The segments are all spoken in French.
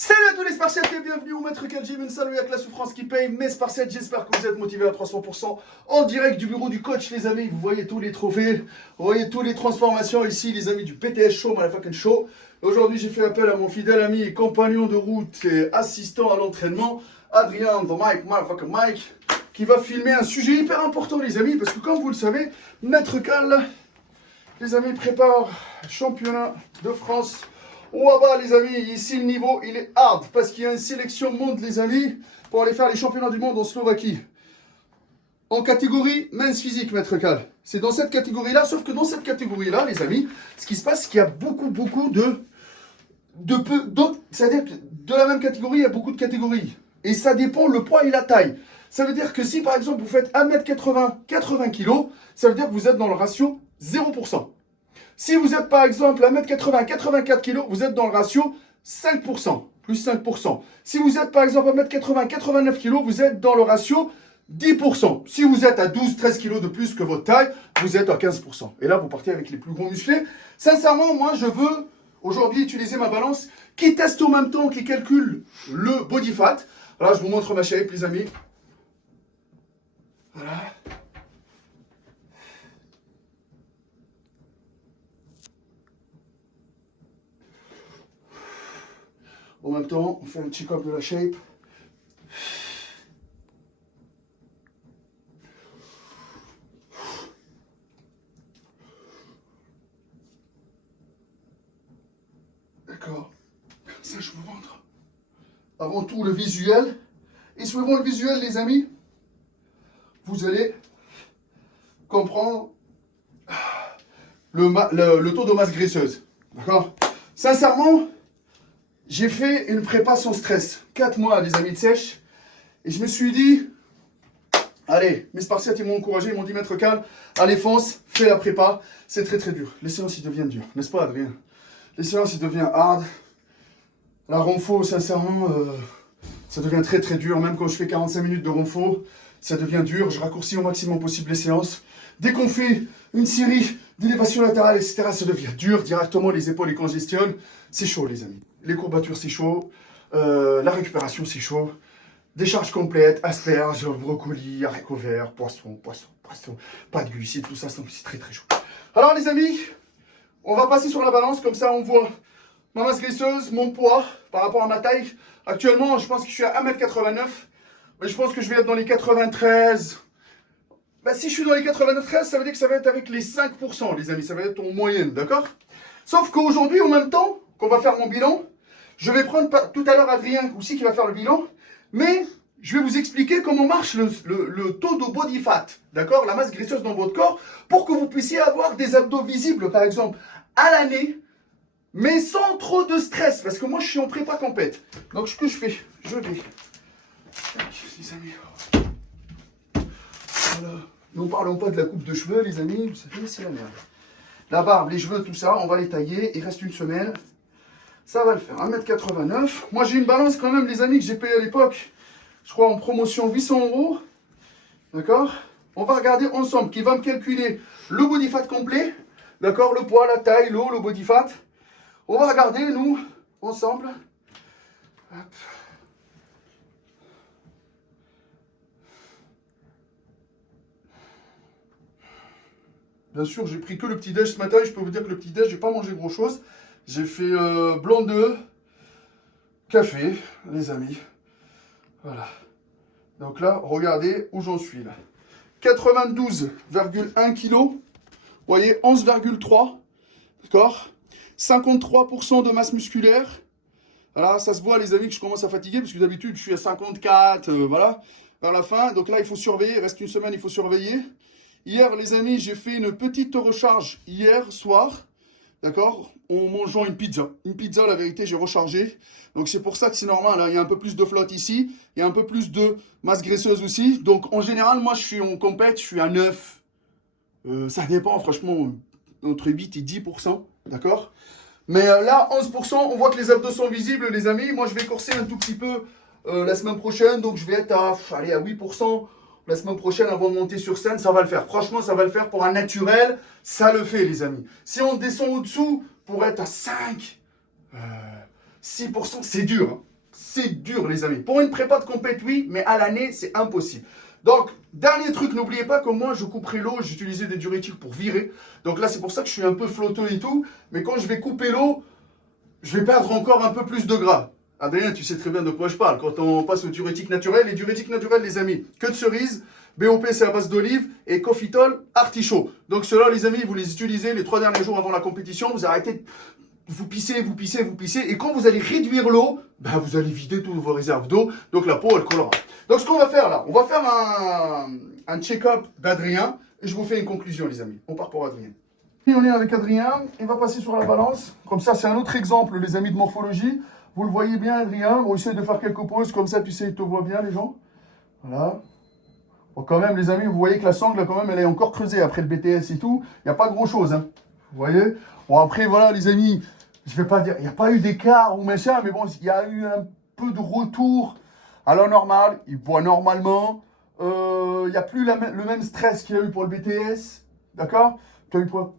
Salut à tous les Spartiates et bienvenue au Maître Gym, une salut avec la souffrance qui paye. Mes Spartiates, j'espère que vous êtes motivés à 300% en direct du bureau du coach, les amis. Vous voyez tous les trophées, vous voyez toutes les transformations ici, les amis du PTS Show, Motherfucking Show. Aujourd'hui, j'ai fait appel à mon fidèle ami et compagnon de route et assistant à l'entraînement, Adrien, the Mike, Motherfucking Mike, qui va filmer un sujet hyper important, les amis, parce que comme vous le savez, Maître Cal, les amis, prépare championnat de France. Ouah les amis, ici le niveau il est hard parce qu'il y a une sélection monde les amis pour aller faire les championnats du monde en Slovaquie. En catégorie men's physique, Maître Cal. C'est dans cette catégorie-là, sauf que dans cette catégorie-là, les amis, ce qui se passe, c'est qu'il y a beaucoup c'est-à-dire que de la même catégorie, il y a beaucoup de catégories. Et ça dépend le poids et la taille. Ça veut dire que si par exemple vous faites 1m80, 80 kg, ça veut dire que vous êtes dans le ratio 0%. Si vous êtes par exemple 1m80, 84 kg, vous êtes dans le ratio 5%, plus 5%. Si vous êtes par exemple 1m80, 89 kg, vous êtes dans le ratio 10%. Si vous êtes à 12, 13 kg de plus que votre taille, vous êtes à 15%. Et là, vous partez avec les plus gros musclés. Sincèrement, moi, je veux aujourd'hui utiliser ma balance qui teste en même temps, qui calcule le body fat. Voilà, je vous montre ma shape, les amis. Voilà. En même temps, on fait un check-up de la shape. D'accord. Ça, je vous montre. Avant tout, le visuel. Et suivant le visuel, les amis, vous allez comprendre le taux de masse graisseuse. D'accord? Sincèrement, j'ai fait une prépa sans stress. 4 mois, les amis de sèche. Et je me suis dit, allez, mes Spartiates, ils m'ont encouragé, ils m'ont dit, Maître Cal, allez, fonce, fais la prépa. C'est très, très dur. Les séances, ils deviennent dures. N'est-ce pas, Adrien? Les séances, ils deviennent hard. La renfo, sincèrement, ça devient très, très dur. Même quand je fais 45 minutes de renfo, ça devient dur. Je raccourcis au maximum possible les séances. Dès qu'on fait une série d'élévation latérale, etc., ça devient dur. Directement, les épaules, les congestionnent. C'est chaud, les amis. Les courbatures, c'est chaud. La récupération, c'est chaud. Décharge complète, asperges, brocoli, haricots verts, poisson. Pas de glucides, tout ça, c'est très, très chaud. Alors, les amis, on va passer sur la balance. Comme ça, on voit ma masse graisseuse, mon poids par rapport à ma taille. Actuellement, je pense que je suis à 1m89. Mais je pense que je vais être dans les 93. Bah, si je suis dans les 93, ça veut dire que ça va être avec les 5%, les amis. Ça va être en moyenne, d'accord? Sauf qu'aujourd'hui, en même temps qu'on va faire mon bilan, je vais prendre tout à l'heure Adrien aussi qui va faire le bilan. Mais je vais vous expliquer comment marche le taux de body fat, d'accord? La masse graisseuse dans votre corps, pour que vous puissiez avoir des abdos visibles, par exemple, à l'année, mais sans trop de stress, parce que moi, je suis en prépa compète. Donc, ce que je fais, je vais... Les amis... Voilà. Ne parlons pas de la coupe de cheveux, les amis, vous savez, c'est la merde. La barbe, les cheveux, tout ça, on va les tailler, il reste une semaine. Ça va le faire, 1m89. Moi, j'ai une balance quand même, les amis, que j'ai payé à l'époque. Je crois en promotion 800 €. D'accord? On va regarder ensemble, qui va me calculer le body fat complet. D'accord? Le poids, la taille, l'eau, le body fat. On va regarder, nous, ensemble. Hop. Bien sûr, j'ai pris que le petit-déj ce matin. Et je peux vous dire que le petit-déj, j'ai pas mangé grand-chose. J'ai fait blanc d'œuf, café, les amis. Voilà. Donc là, regardez où j'en suis là. 92,1 kg. Vous voyez, 11,3. D'accord? 53% de masse musculaire. Voilà, ça se voit les amis que je commence à fatiguer parce que d'habitude je suis à 54, voilà, vers la fin. Donc là, il faut surveiller, il reste une semaine, il faut surveiller. Hier, les amis, j'ai fait une petite recharge hier soir, d'accord, en mangeant une pizza. Une pizza, la vérité, j'ai rechargé. Donc c'est pour ça que c'est normal, hein. Il y a un peu plus de flotte ici, il y a un peu plus de masse graisseuse aussi. Donc en général, moi, je suis en compète, je suis à 9. Ça dépend, franchement, entre 8 et 10%, d'accord? Mais là, 11%, on voit que les abdos sont visibles, les amis. Moi, je vais courser un tout petit peu la semaine prochaine. Donc, je vais être à 8%. La semaine prochaine, avant de monter sur scène, ça va le faire. Franchement, ça va le faire pour un naturel. Ça le fait, les amis. Si on descend au-dessous pour être à 5, 6%, c'est dur. Hein. c'est dur, les amis. Pour une prépa de compète, oui, mais à l'année, c'est impossible. Donc, dernier truc, n'oubliez pas que moi, je couperai l'eau, j'utilisais des diurétiques pour virer. Donc là, c'est pour ça que je suis un peu flotteux et tout. Mais quand je vais couper l'eau, je vais perdre encore un peu plus de gras. Adrien, tu sais très bien de quoi je parle. Quand on passe aux diurétiques naturels, les diurétiques naturels, les amis, queue de cerise, BOP, c'est à base d'olive, et Coffitol, artichaut. Donc ceux-là, les amis, vous les utilisez les 3 derniers jours avant la compétition. Vous arrêtez, vous pissez. Et quand vous allez réduire l'eau, ben, vous allez vider toutes vos réserves d'eau. Donc la peau, elle collera. Donc ce qu'on va faire là, on va faire un check-up d'Adrien. Et je vous fais une conclusion, les amis. On part pour Adrien. Et on est avec Adrien. Il va passer sur la balance. Comme ça, c'est un autre exemple, les amis, de morphologie. Vous le voyez bien, Adrien. On va essayer de faire quelques pauses. Comme ça, tu sais, ils te voient bien, les gens. Voilà. Bon, quand même, les amis, vous voyez que la sangle, quand même, elle est encore creusée après le BTS et tout. Il n'y a pas grand-chose, hein. Vous voyez? Bon, après, voilà, les amis, je vais pas dire, il n'y a pas eu d'écart ou machin, mais bon, il y a eu un peu de retour à la normale. Il boit normalement. Il n'y a plus le même stress qu'il y a eu pour le BTS. D'accord? Tu as eu quoi?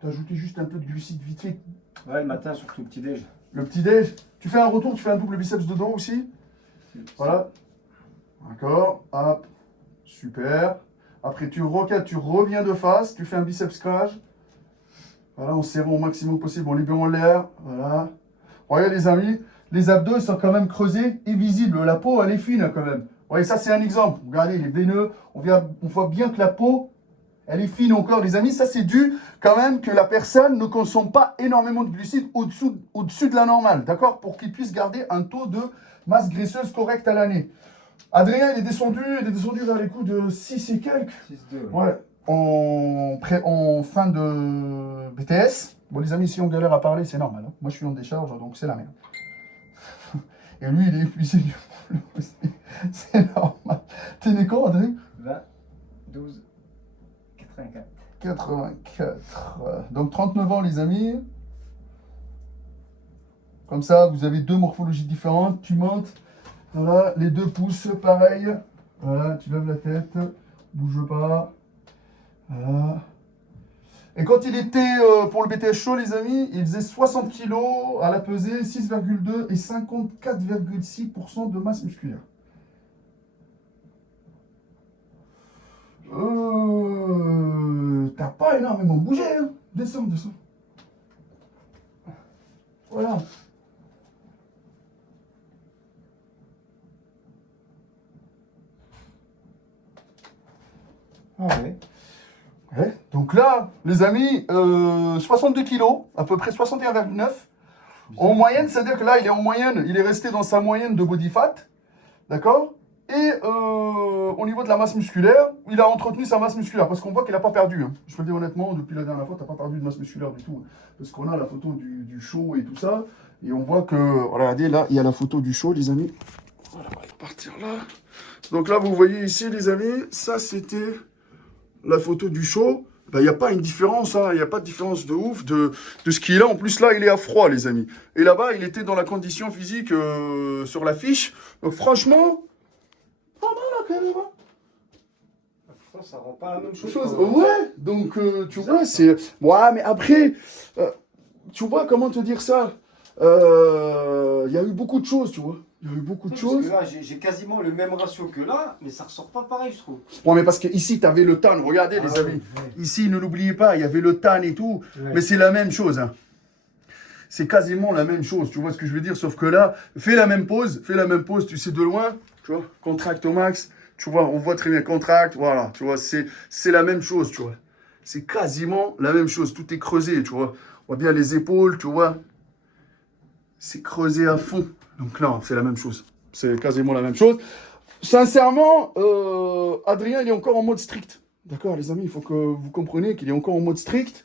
Tu as ajouté juste un peu de glucides vite fait. Ouais, le matin, surtout le petit-déj. Le petit-déj. Tu fais un retour, tu fais un double biceps de dos aussi. Voilà. D'accord. Hop. Super. Après, tu recadres, tu reviens de face, tu fais un biceps crage. Voilà, en serrant au maximum possible, en libérant l'air. Voilà. Regardez les amis, les abdos ils sont quand même creusés et visibles. La peau, elle est fine quand même. Voyez, ça c'est un exemple. Regardez, il est veineux. On voit bien que la peau, elle est fine encore, les amis. Ça c'est dû quand même que la personne ne consomme pas énormément de glucides au-dessus de la normale. D'accord? Pour qu'il puisse garder un taux de masse graisseuse correct à l'année. Adrien, il est descendu vers les coups de 6 et quelques. 6-2. Ouais. En fin de BTS. Bon, les amis, si on galère à parler, c'est normal. Hein. Moi, je suis en décharge, donc c'est la merde. Et lui, il est épuisé du aussi. C'est normal. T'es né quand, Adrien? 20, 12, 84. 84. Donc 39 ans, les amis. Comme ça, vous avez 2 morphologies différentes. Tu montes. Voilà, les 2 pouces, pareil. Voilà, tu lèves la tête. Bouge pas. Voilà. Et quand il était pour le BTS chaud, les amis, il faisait 60 kg à la pesée, 6,2 et 54,6% de masse musculaire. T'as pas énormément bougé, hein? Descends. Voilà. Ah ouais. Ouais. Donc là, les amis, 62 kg, à peu près 61,9. En moyenne, c'est-à-dire que là, il est resté dans sa moyenne de body fat. D'accord? Et au niveau de la masse musculaire, il a entretenu sa masse musculaire. Parce qu'on voit qu'il n'a pas perdu. Hein. Je te le dis honnêtement, depuis la dernière fois, tu n'as pas perdu de masse musculaire du tout. Parce qu'on a la photo du show et tout ça. Et on voit que, regardez, là, il y a la photo du show, les amis. Voilà, on va partir là. Donc là, vous voyez ici, les amis, ça, c'était la photo du show. Ben, il n'y a pas une différence, hein. Il n'y a pas de différence de ouf de ce qu'il a. En plus, là, il est à froid, les amis. Et là-bas, il était dans la condition physique sur la fiche. Donc, franchement, pas mal, là, quand même. Ça rend pas la même chose. Ouais, donc, tu vois, c'est... Ouais, mais après, tu vois, comment te dire ça? Il y a eu beaucoup de choses, tu vois. Il y a eu beaucoup de choses. Parce que là, j'ai quasiment le même ratio que là, mais ça ressort pas pareil, je trouve. Ouais, mais parce qu'ici, tu avais le tan. Regardez, les amis. Ouais. Ici, ne l'oubliez pas, il y avait le tan et tout. Ouais. Mais c'est la même chose. Hein. C'est quasiment la même chose. Tu vois ce que je veux dire? Sauf que là, fais la même pause, tu sais, de loin. Tu vois, contracte au max. Tu vois, on voit très bien, contracte. Voilà, tu vois, c'est la même chose, tu vois. C'est quasiment la même chose. Tout est creusé, tu vois. On voit bien les épaules, tu vois. C'est creusé à fond. Donc là, c'est la même chose. C'est quasiment la même chose. Sincèrement, Adrien, il est encore en mode strict. D'accord, les amis, il faut que vous compreniez qu'il est encore en mode strict.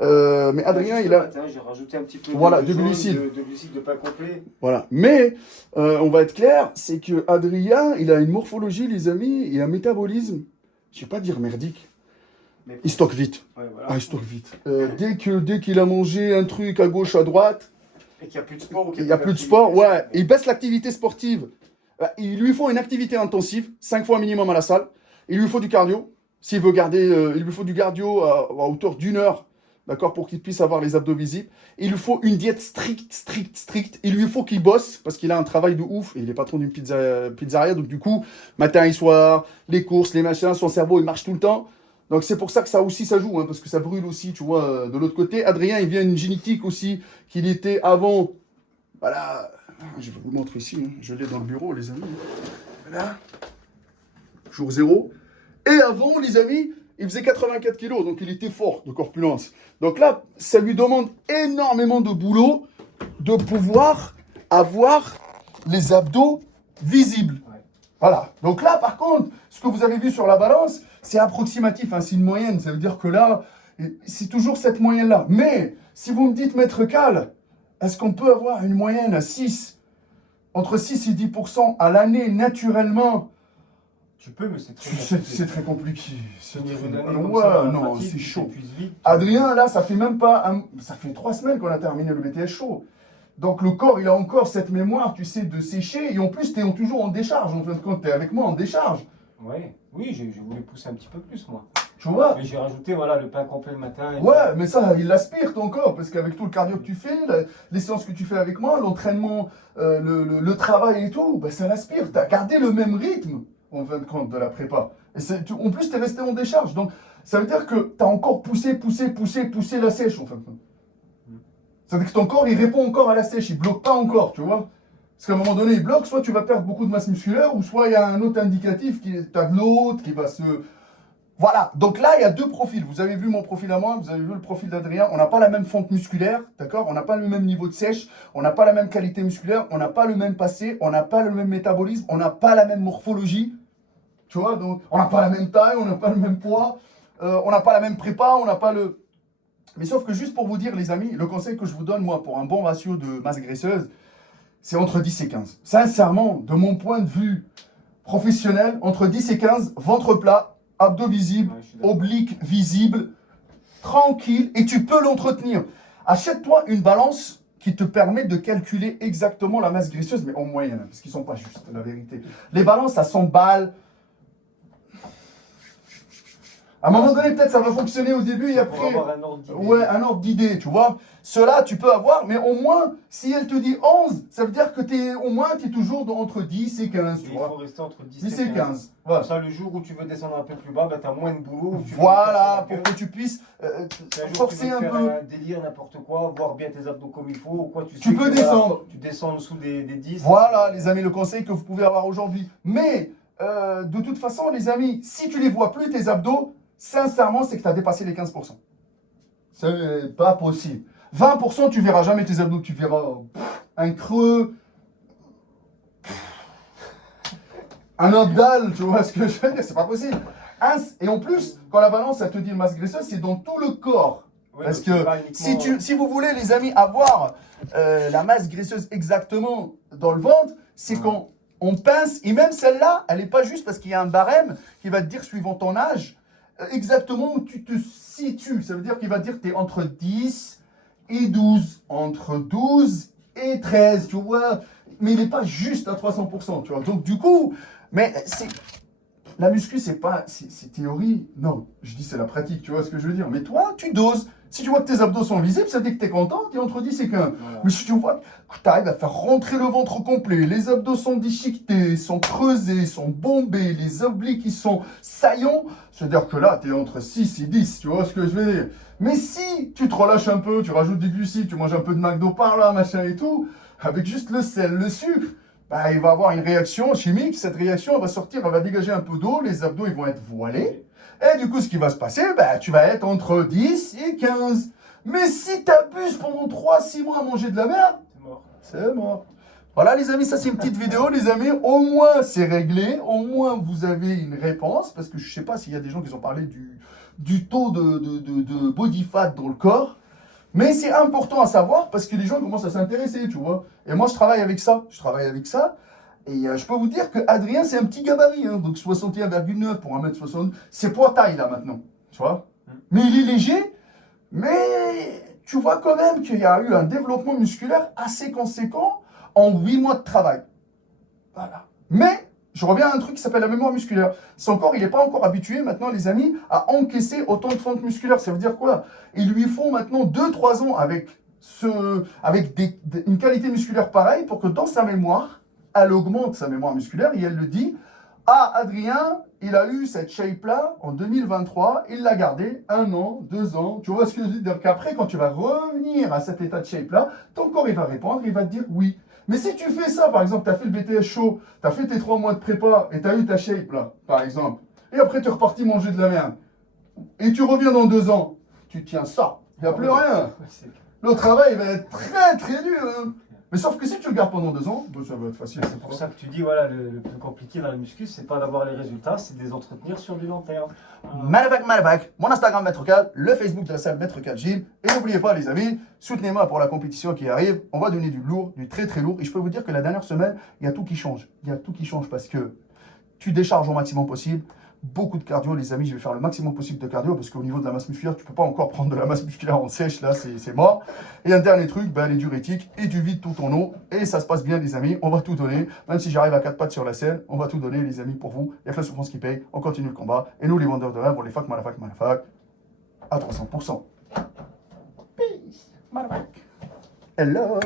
Mais Adrien, il a... J'ai rajouté un petit peu de glucides. De glucides de pain complet. Voilà. Mais, on va être clair, c'est que Adrien, il a une morphologie, les amis, et un métabolisme, je ne vais pas dire merdique. Mais Il stocke vite. Ouais, voilà. Ah, il stocke vite. Dès qu'il a mangé un truc à gauche, à droite, Et qu'il n'y a plus de sport. il n'y a plus de sport, ouais. Il baisse l'activité sportive. Il lui faut une activité intensive, 5 fois minimum à la salle. Il lui faut du cardio. S'il veut garder, il lui faut du cardio à hauteur d'1 heure d'accord, pour qu'il puisse avoir les abdos visibles. Il lui faut une diète stricte. Il lui faut qu'il bosse, parce qu'il a un travail de ouf, et il est patron d'une pizzeria, donc du coup, matin et soir, les courses, les machins, son cerveau, il marche tout le temps. Donc c'est pour ça que ça aussi, ça joue, hein, parce que ça brûle aussi, tu vois, de l'autre côté. Adrien, il vient d'une génétique aussi, qu'il était avant, voilà, je vais vous le montrer ici, hein. Je l'ai dans le bureau, les amis. Voilà, jour 0. Et avant, les amis, il faisait 84 kilos, donc il était fort de corpulence. Donc là, ça lui demande énormément de boulot de pouvoir avoir les abdos visibles. Voilà. Donc là, par contre, ce que vous avez vu sur la balance, c'est approximatif, hein, c'est une moyenne. Ça veut dire que là, c'est toujours cette moyenne-là. Mais si vous me dites, Maître Cal, est-ce qu'on peut avoir une moyenne à 6, entre 6 et 10% à l'année naturellement? Tu peux, mais c'est très compliqué. C'est très compliqué. Ouais, non, c'est chaud. Adrien, là, ça fait même pas... ça fait 3 semaines qu'on a terminé le BTS chaud. Donc le corps, il a encore cette mémoire, tu sais, de sécher. Et en plus, tu es toujours en décharge. En fin de compte, tu es avec moi en décharge. Ouais. Oui, je voulais pousser un petit peu plus, moi. Tu vois? Mais j'ai rajouté, voilà, le pain complet le matin. Ouais, mais ça, il l'aspire ton corps. Parce qu'avec tout le cardio que tu fais, les séances que tu fais avec moi, l'entraînement, le travail et tout, bah, ça l'aspire. Tu as gardé le même rythme, en fin de compte, de la prépa. Et en plus, tu es resté en décharge. Donc, ça veut dire que tu as encore poussé la sèche, en fin de compte. Ça veut dire que ton corps, il répond encore à la sèche, il bloque pas encore, tu vois. Parce qu'à un moment donné, il bloque, soit tu vas perdre beaucoup de masse musculaire, ou soit il y a un autre indicatif, tu as de l'autre qui va se... Voilà, donc là, il y a 2 profils. Vous avez vu mon profil à moi, vous avez vu le profil d'Adrien. On n'a pas la même fonte musculaire, d'accord? On n'a pas le même niveau de sèche, on n'a pas la même qualité musculaire, on n'a pas le même passé, on n'a pas le même métabolisme, on n'a pas la même morphologie. Tu vois, donc on n'a pas la même taille, on n'a pas le même poids, on n'a pas la même prépa, on n'a pas le... Mais sauf que juste pour vous dire, les amis, le conseil que je vous donne, moi, pour un bon ratio de masse graisseuse, c'est entre 10 et 15. Sincèrement, de mon point de vue professionnel, entre 10 et 15, ventre plat, abdos visibles, obliques visibles, tranquille, et tu peux l'entretenir. Achète-toi une balance qui te permet de calculer exactement la masse graisseuse, mais en moyenne, parce qu'ils ne sont pas justes, la vérité. Les balances à 100 balles, à un moment donné, peut-être ça va fonctionner au début et après. Pour avoir un ordre d'idée. Ouais, un ordre d'idée, tu vois. Cela, tu peux avoir, mais au moins, si elle te dit 11, ça veut dire que au moins, tu es toujours entre 10 et 15, tu Il vois. faut rester entre 10 10 et 15. Voilà. Comme ça, le jour où tu veux descendre un peu plus bas, bah, tu as moins de boulot. Voilà, pour que tu puisses forcer un peu. Un délire, n'importe quoi, voir bien tes abdos comme il faut, ou quoi, tu peux descendre. Tu descends en dessous des 10. Voilà, les amis, le conseil que vous pouvez avoir aujourd'hui. Mais, de toute façon, les amis, si tu les vois plus, tes abdos, sincèrement, c'est que tu as dépassé les 15%. C'est pas possible. 20%, tu verras jamais tes abdos, tu verras un creux, un abdal, tu vois ce que je veux dire, c'est pas possible. Et en plus, quand la balance, elle te dit le masse graisseuse, c'est dans tout le corps. Ouais, parce que si vous voulez, les amis, avoir la masse graisseuse exactement dans le ventre, c'est quand on pince, et même celle-là, elle n'est pas juste parce qu'il y a un barème qui va te dire, suivant ton âge, exactement où tu te situes. Ça veut dire qu'il va dire que tu es entre 10 et 12, entre 12 et 13, tu vois. Mais il n'est pas juste à 300%, tu vois. Donc du coup, mais c'est... La muscu, c'est théorie. Non, je dis c'est la pratique, tu vois ce que je veux dire. Mais toi, tu doses. Si tu vois que tes abdos sont visibles, ça veut dire que tu es content, tu es entre 10 et 15. Voilà. Mais si tu vois que tu arrives à faire rentrer le ventre complet, les abdos sont déchiquetés, sont creusés, sont bombés, les obliques ils sont saillants, ça veut dire que là, tu es entre 6 et 10, tu vois ce que je veux dire. Mais si tu te relâches un peu, tu rajoutes des glucides, tu manges un peu de McDo par là, machin et tout, avec juste le sel, le sucre, bah, il va avoir une réaction chimique. Cette réaction elle va sortir, elle va dégager un peu d'eau, les abdos ils vont être voilés. Et du coup, ce qui va se passer, bah, tu vas être entre 10 et 15. Mais si tu abuses pendant 3-6 mois à manger de la merde, c'est mort. C'est mort. Voilà les amis, ça c'est une petite vidéo les amis. Au moins c'est réglé, au moins vous avez une réponse. Parce que je sais pas s'il y a des gens qui ont parlé du taux de body fat dans le corps. Mais c'est important à savoir parce que les gens commencent à s'intéresser, tu vois. Et moi je travaille avec ça, Et je peux vous dire que Adrien, c'est un petit gabarit, hein, donc 61,9 pour 1m60. C'est poids taille, là, maintenant, tu vois. Mais il est léger, mais tu vois quand même qu'il y a eu un développement musculaire assez conséquent en 8 mois de travail. Voilà. Mais Je reviens à un truc qui s'appelle la mémoire musculaire. Son corps, il n'est pas encore habitué maintenant, les amis, à encaisser autant de fente musculaire. Ça veut dire quoi? Ils lui font maintenant 2-3 ans avec une qualité musculaire pareille pour que dans sa mémoire, elle augmente sa mémoire musculaire et elle le dit. Ah, Adrien, il a eu cette shape-là en 2023, il l'a gardé 1 an, 2 ans. Tu vois ce que je veux dire? Qu'après, quand tu vas revenir à cet état de shape-là, ton corps, il va répondre, il va te dire oui. Mais si tu fais ça, par exemple, tu as fait le BTS chaud, tu as fait tes 3 mois de prépa et tu as eu ta shape, là, par exemple, et après, tu es reparti manger de la merde, et tu reviens dans 2 ans, tu tiens ça, il n'y a plus rien. Le travail va être très, très dur. Hein. Mais sauf que si tu le gardes pendant 2 ans, ça va être facile. C'est pour ça que tu dis, voilà, le plus compliqué dans la muscu, c'est pas d'avoir les résultats, c'est de les entretenir sur du long terme. Malvac, mon Instagram Maître Cal, le Facebook de la salle Maître Cal Gym. Et n'oubliez pas, les amis, soutenez-moi pour la compétition qui arrive. On va donner du lourd, du très très lourd. Et je peux vous dire que la dernière semaine, il y a tout qui change. Il y a tout qui change parce que tu décharges au maximum possible. Beaucoup de cardio, les amis, je vais faire le maximum possible de cardio parce qu'au niveau de la masse musculaire, tu ne peux pas encore prendre de la masse musculaire en sèche, là, c'est mort. Et un dernier truc, les diurétiques, et tu vides tout ton eau, et ça se passe bien, les amis, on va tout donner, même si j'arrive à 4 pattes sur la scène, on va tout donner, les amis, pour vous, il n'y a que la souffrance qui paye, on continue le combat, et nous, les vendeurs de rêve, on les fac, malafac, à 300%. Peace, malafac. Hello.